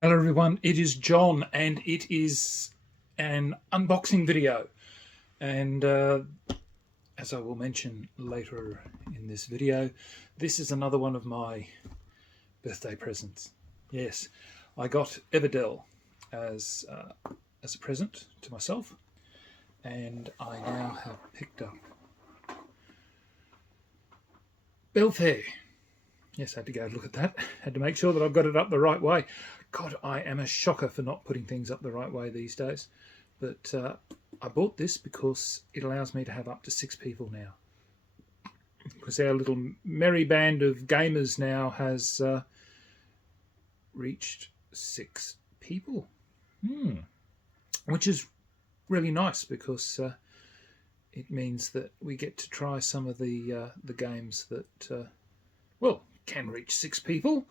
Hello everyone, it is John and it is an unboxing video, and as I will mention later in this video, this is another one of my birthday presents. Yes, I got Everdell as a present to myself, and I now have picked up Bellfaire. Yes, I had to go look at that. Had to make sure that I've got it up the right way. God, I am a shocker for not putting things up the right way these days. But I bought this because it allows me to have up to 6 people now. Because our little merry band of gamers now has reached 6 people. Which is really nice because it means that we get to try some of the games that, well, can reach 6 people,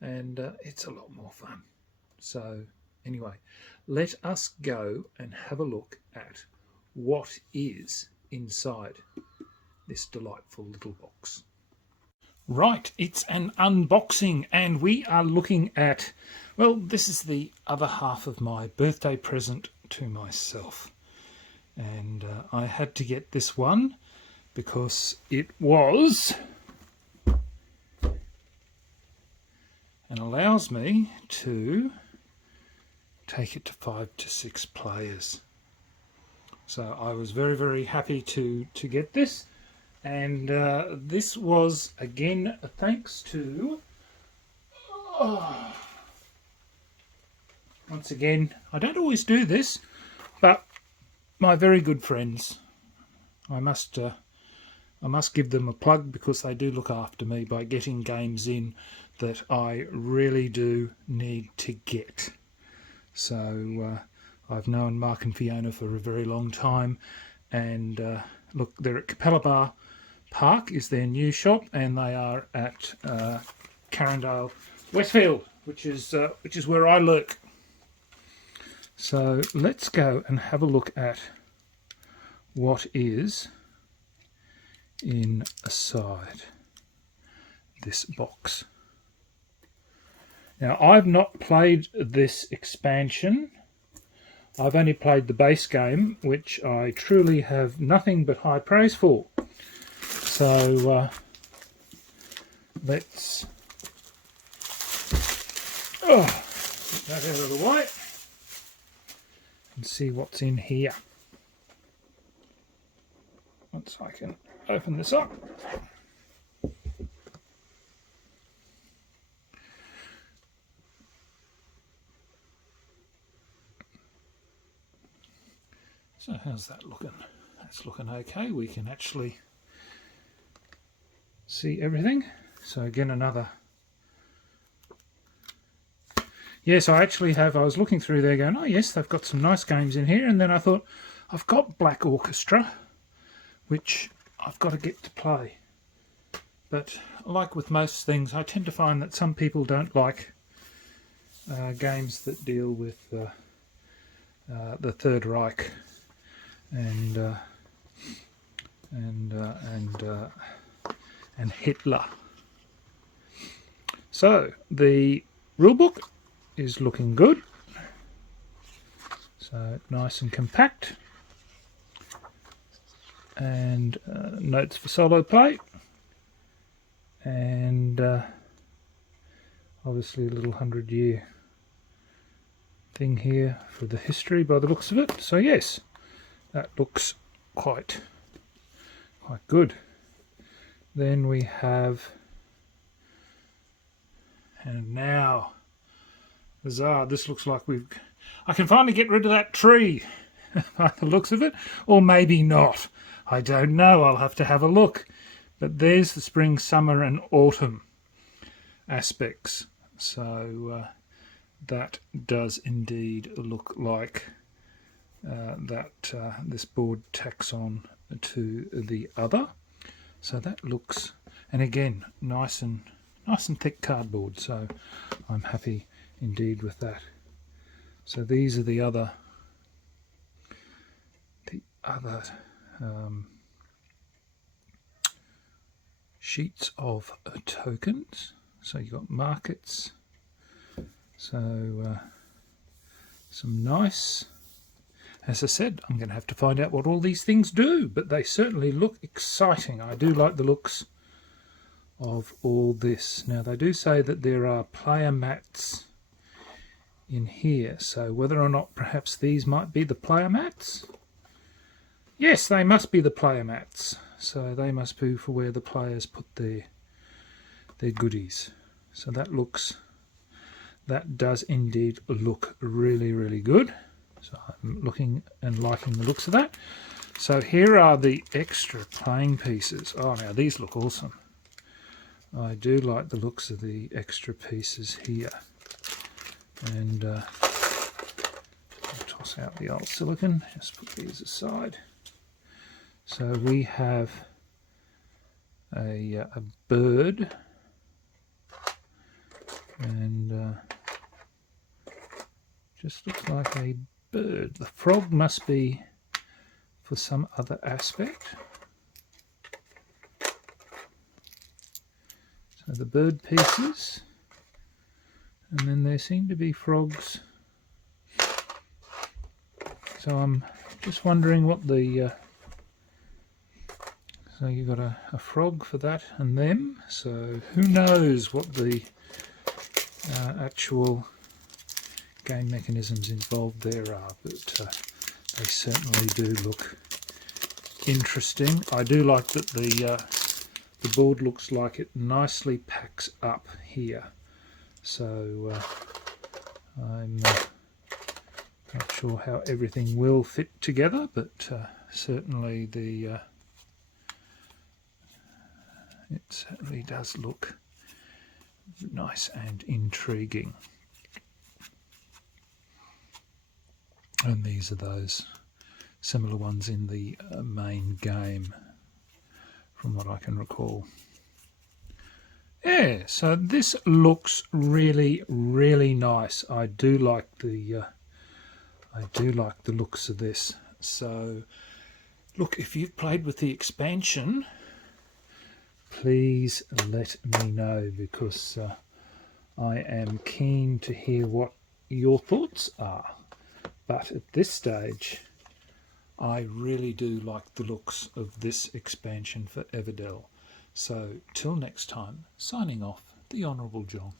and it's a lot more fun. So anyway, let us go and have a look at what is inside this delightful little box. Right, it's an unboxing, and we are looking at, well, this is the other half of my birthday present to myself, and I had to get this one because it was and allows me to take it to 5 to 6 players. So I was very, very happy to get this, and this was again thanks to once again, I don't always do this, but my very good friends. I must give them a plug because they do look after me by getting games in that I really do need to get. So I've known Mark and Fiona for a very long time, and look, they're at Capella Park is their new shop, and they are at Carindale, Westfield, which is where I lurk. So let's go and have a look at what is inside this box. Now, I've not played this expansion. I've only played the base game, which I truly have nothing but high praise for. So let's get that out of the way and see what's in here. Once I can open this up. So how's that looking? That's looking okay. We can actually see everything. So again, another. Yes, I actually have. I was looking through there going, oh yes, they've got some nice games in here. And then I thought, I've got Black Orchestra, which I've got to get to play. But like with most things, I tend to find that some people don't like games that deal with the Third Reich and Hitler. So the rulebook is looking good. So nice and compact, and notes for solo play, and obviously a little 100-year thing here for the history by the looks of it. So yes, that looks quite good. Then we have, and now, huzzah, this looks like I can finally get rid of that tree by the looks of it, or maybe not. I don't know, I'll have to have a look. But there's the spring, summer and autumn aspects. So that does indeed look like this board tacks on to the other. So that looks, and again, nice and thick cardboard. So I'm happy indeed with that. So these are the other sheets of tokens. So you've got markets. So some nice, as I said, I'm going to have to find out what all these things do, but they certainly look exciting. I do like the looks of all this. Now they do say that there are player mats in here, so whether or not perhaps these might be the player mats. Yes, they must be the player mats, so they must be for where the players put their goodies. So that does indeed look really, really good. So I'm looking and liking the looks of that. So here are the extra playing pieces. Oh, now these look awesome. I do like the looks of the extra pieces here. And I'll toss out the old silicone, just put these aside. So we have a bird, and just looks like a bird. The frog must be for some other aspect. So the bird pieces, and then there seem to be frogs. So I'm just wondering what the so you've got a frog for that and them. So who knows what the actual game mechanisms involved there are, but they certainly do look interesting. I do like that the board looks like it nicely packs up here. So I'm not sure how everything will fit together, but certainly it certainly does look nice and intriguing. And these are those similar ones in the main game, from what I can recall. Yeah, so this looks really, really nice. I do like the looks of this. So look, if you've played with the expansion, please let me know, because I am keen to hear what your thoughts are. But at this stage, I really do like the looks of this expansion for Everdell. So till next time, signing off, the Honourable John.